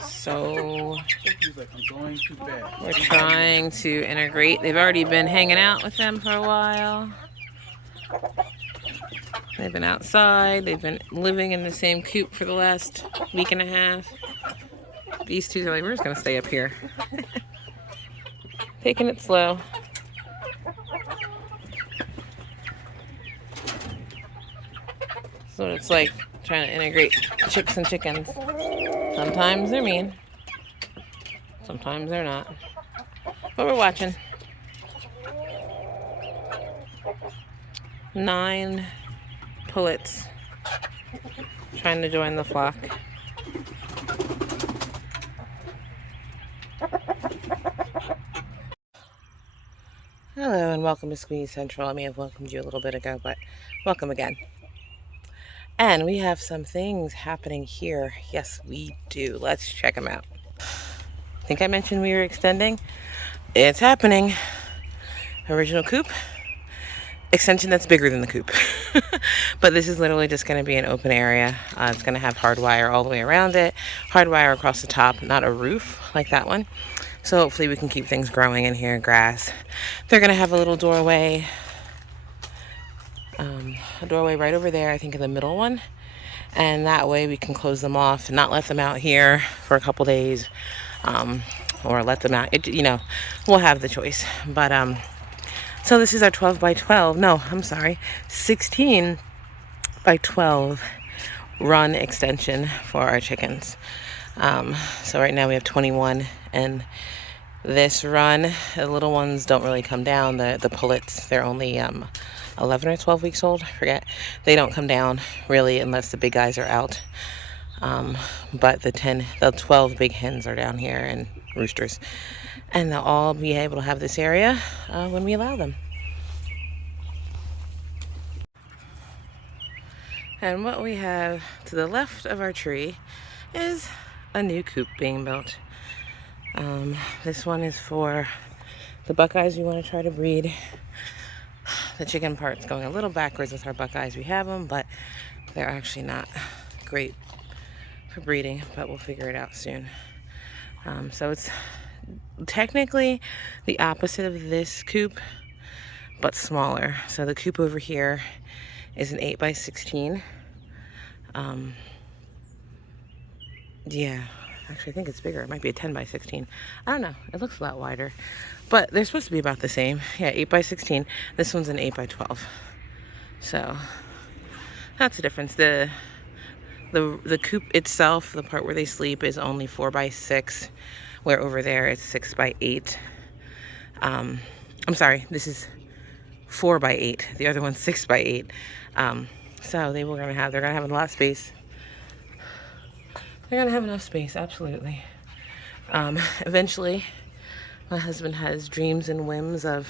So we're trying to integrate. They've already been hanging out with them for a while. They've been outside. They've been living in the same coop for the last week and a half. These two are like, we're just going to stay up here. Taking it slow. So it's like trying to integrate chicks and chickens. Sometimes they're mean. Sometimes they're not. But we're watching. 9 pullets trying to join the flock. Hello and welcome to Squeeze Central. I may have welcomed you a little bit ago, but welcome again. And we have some things happening here. Yes, we do. Let's check them out. I think I mentioned we were extending. It's happening. Original coop. Extension that's bigger than the coop. But this is literally just going to be an open area. It's going to have hardwire all the way around it. Hardwire across the top, not a roof like that one. So hopefully we can keep things growing in here, grass. They're going to have a little doorway. A doorway right over there, I think in the middle one. And that way we can close them off and not let them out here for a couple days. Or let them out. We'll have the choice. But, so this is our 12 by 12. No, I'm sorry. 16 by 12 run extension for our chickens. So right now we have 21, and this run, the little ones don't really come down. The pullets, they're only 11 or 12 weeks old. I forget. They don't come down really unless the big guys are out. But the 12 big hens are down here, and roosters, and they'll all be able to have this area when we allow them. And what we have to the left of our tree is a new coop being built. This one is for the Buckeyes we want to try to breed. The chicken part's going a little backwards with our Buckeyes. We have them, but they're actually not great for breeding, but we'll figure it out soon. So it's technically the opposite of this coop, but smaller. So the coop over here is an 8 by 16. Yeah, actually I think it's bigger. It might be a 10 by 16. I don't know. It looks a lot wider, but they're supposed to be about the same. Yeah, 8 by 16. This one's an 8 by 12. So that's the difference. The coop itself, the part where they sleep, is only 4 by 6, where over there it's 6 by 8. I'm sorry, this is 4 by 8. The other one's 6 by 8. So they're gonna have a lot of space. They're gonna have enough space, absolutely. Eventually, my husband has dreams and whims of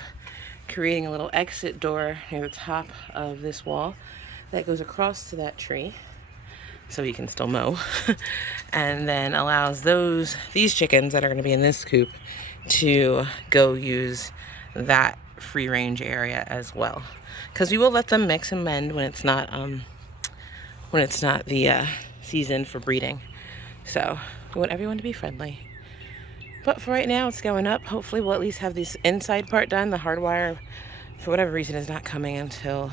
creating a little exit door near the top of this wall that goes across to that tree, so he can still mow, and then allows these chickens that are going to be in this coop to go use that free range area as well. Because we will let them mix and mend when it's not the season for breeding. So we want everyone to be friendly. But for right now, it's going up. Hopefully we'll at least have this inside part done. The hardwire, for whatever reason, is not coming until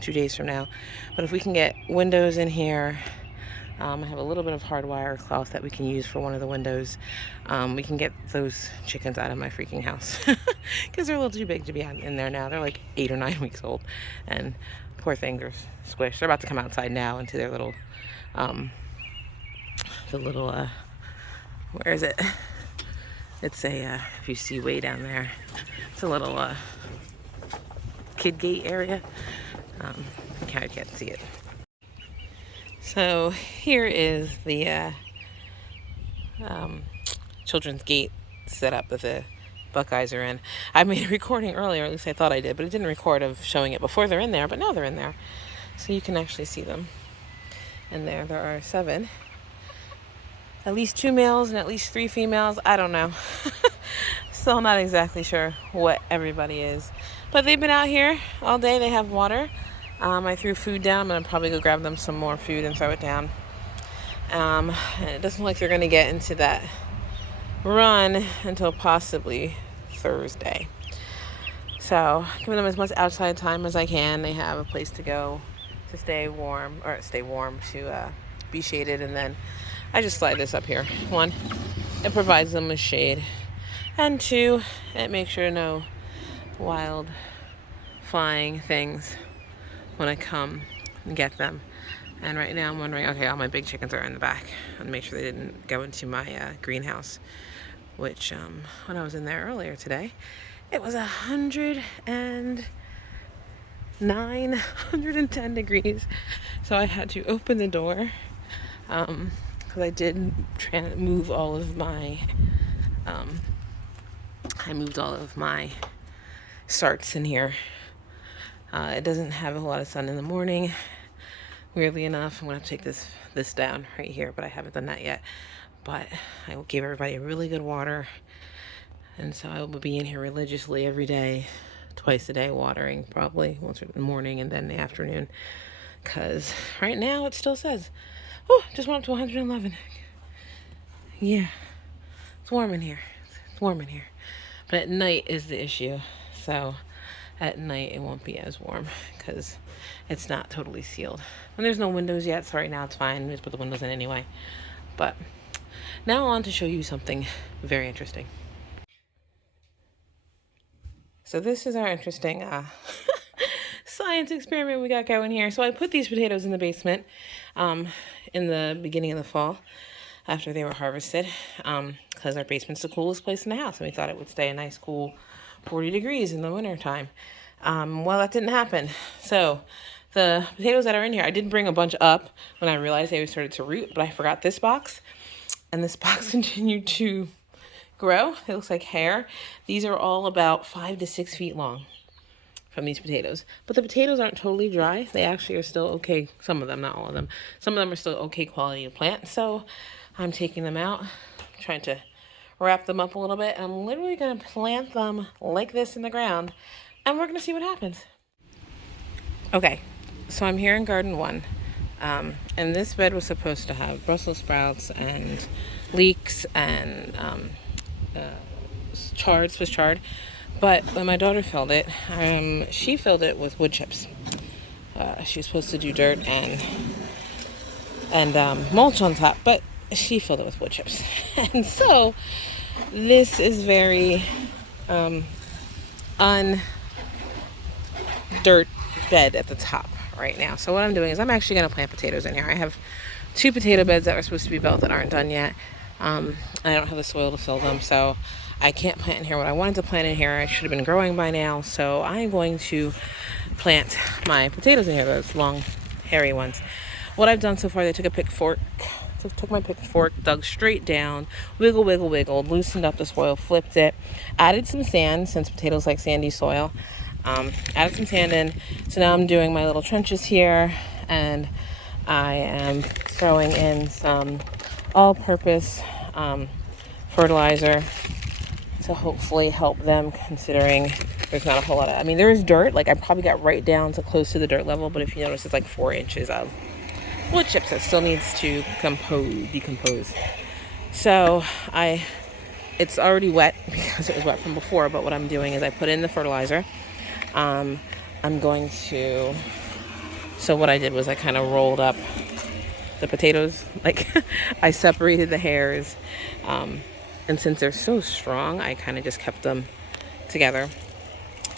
2 days from now. But if we can get windows in here, I have a little bit of hardwire cloth that we can use for one of the windows. We can get those chickens out of my freaking house because they're a little too big to be in there now. They're like 8 or 9 weeks old, and poor things are squished. They're about to come outside now into their little, where is it? It's a, if you see way down there, it's a little kid gate area. You can't see it. So here is the children's gate set up that the Buckeyes are in. I made a recording earlier, at least I thought I did, but it didn't record of showing it before they're in there, but now they're in there. So you can actually see them. And there are 7. At least 2 males and at least 3 females. I don't know. Still not exactly sure what everybody is. But they've been out here all day. They have water. I threw food down. I'm going to probably go grab them some more food and throw it down. And it doesn't look like they're going to get into that run until possibly Thursday. So giving them as much outside time as I can. They have a place to go to stay warm, to be shaded. And then I just slide this up here. One, it provides them with shade. And two, it makes sure no wild flying things when I come and get them. And right now I'm wondering, okay, all my big chickens are in the back. I want to make sure they didn't go into my greenhouse, which when I was in there earlier today, it was 109, 110 degrees. So I had to open the door because I did move all of my, starts in here. It doesn't have a whole lot of sun in the morning. Weirdly enough, I'm going to take this down right here, but I haven't done that yet. But I gave everybody a really good water. And so I will be in here religiously every day, twice a day, watering, probably once in the morning and then in the afternoon. Because right now it still says, oh, just went up to 111. Yeah, it's warm in here. It's warm in here. But at night is the issue. So at night it won't be as warm because it's not totally sealed. And there's no windows yet, so right now it's fine. We just put the windows in anyway. But now on to show you something very interesting. So this is our interesting science experiment we got going here. So I put these potatoes in the basement in the beginning of the fall after they were harvested because our basement's the coolest place in the house, and we thought it would stay a nice cool 40 degrees in the winter time. Well, that didn't happen. So the potatoes that are in here, I did bring a bunch up when I realized they started to root, but I forgot this box, and this box continued to grow. It looks like hair. These are all about 5 to 6 feet long from these potatoes. But the potatoes aren't totally dry. They actually are still okay. Some of them, not all of them. Some of them are still okay quality to plant. So I'm taking them out, trying to wrap them up a little bit. And I'm literally going to plant them like this in the ground. And we're going to see what happens. Okay, so I'm here in Garden 1. And this bed was supposed to have Brussels sprouts and leeks and Swiss chard, but when my daughter filled it, she filled it with wood chips. She was supposed to do dirt and mulch on top, but she filled it with wood chips. And so this is very un-dirt bed at the top right now. So what I'm doing is I'm actually going to plant potatoes in here. I have 2 potato beds that are supposed to be built that aren't done yet. I don't have the soil to fill them, so I can't plant in here what I wanted to plant in here. I should have been growing by now, so I'm going to plant my potatoes in here, those long, hairy ones. What I've done so far, they took my pick fork, dug straight down, wiggled, loosened up the soil, flipped it, added some sand, since potatoes like sandy soil, added some sand in. So now I'm doing my little trenches here, and I am throwing in some all-purpose fertilizer to hopefully help them, considering there's not a whole lot of, there is dirt, like I probably got right down to close to the dirt level, but if you notice, it's like 4 inches of wood chips that still needs to decompose. So it's already wet because it was wet from before, but what I'm doing is I put in the fertilizer. So what I did was I kind of rolled up the potatoes, like I separated the hairs, and since they're so strong, I kind of just kept them together,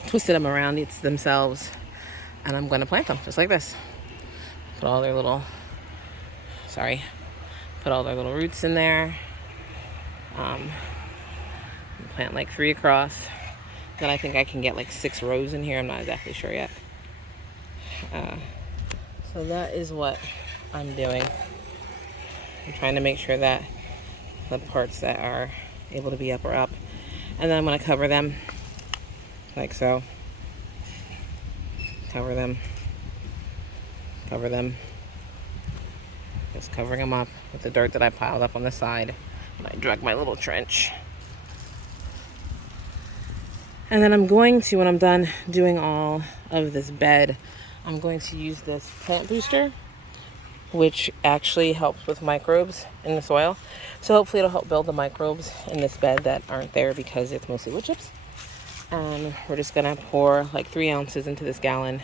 twisted them around themselves, and I'm going to plant them just like this. Put all their little roots in there, plant like 3 across. Then I think I can get like 6 rows in here. I'm not exactly sure yet. So that is what I'm doing. I'm trying to make sure that the parts that are able to be up are up. And then I'm going to cover them like so. Cover them. Just covering them up with the dirt that I piled up on the side. And I dug my little trench. And then I'm going to, when I'm done doing all of this bed, I'm going to use this plant booster which actually helps with microbes in the soil. So hopefully it'll help build the microbes in this bed that aren't there because it's mostly wood chips. And we're just gonna pour like 3 ounces into this gallon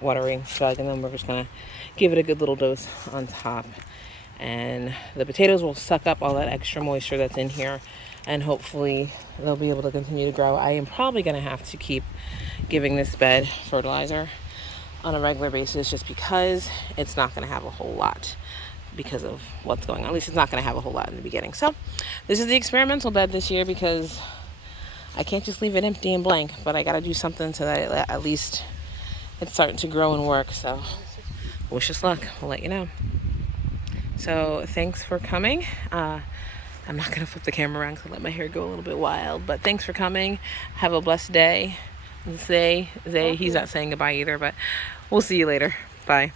watering jug, and then we're just gonna give it a good little dose on top. And the potatoes will suck up all that extra moisture that's in here, and hopefully they'll be able to continue to grow. I am probably gonna have to keep giving this bed fertilizer on a regular basis just because it's not gonna have a whole lot because of what's going on. At least it's not gonna have a whole lot in the beginning. So this is the experimental bed this year because I can't just leave it empty and blank, but I gotta do something so that at least it's starting to grow and work. So wish us luck. We'll let you know. So thanks for coming. I'm not gonna flip the camera around because I let my hair go a little bit wild, but thanks for coming. Have a blessed day. Zay, he's not saying goodbye either, but we'll see you later. Bye.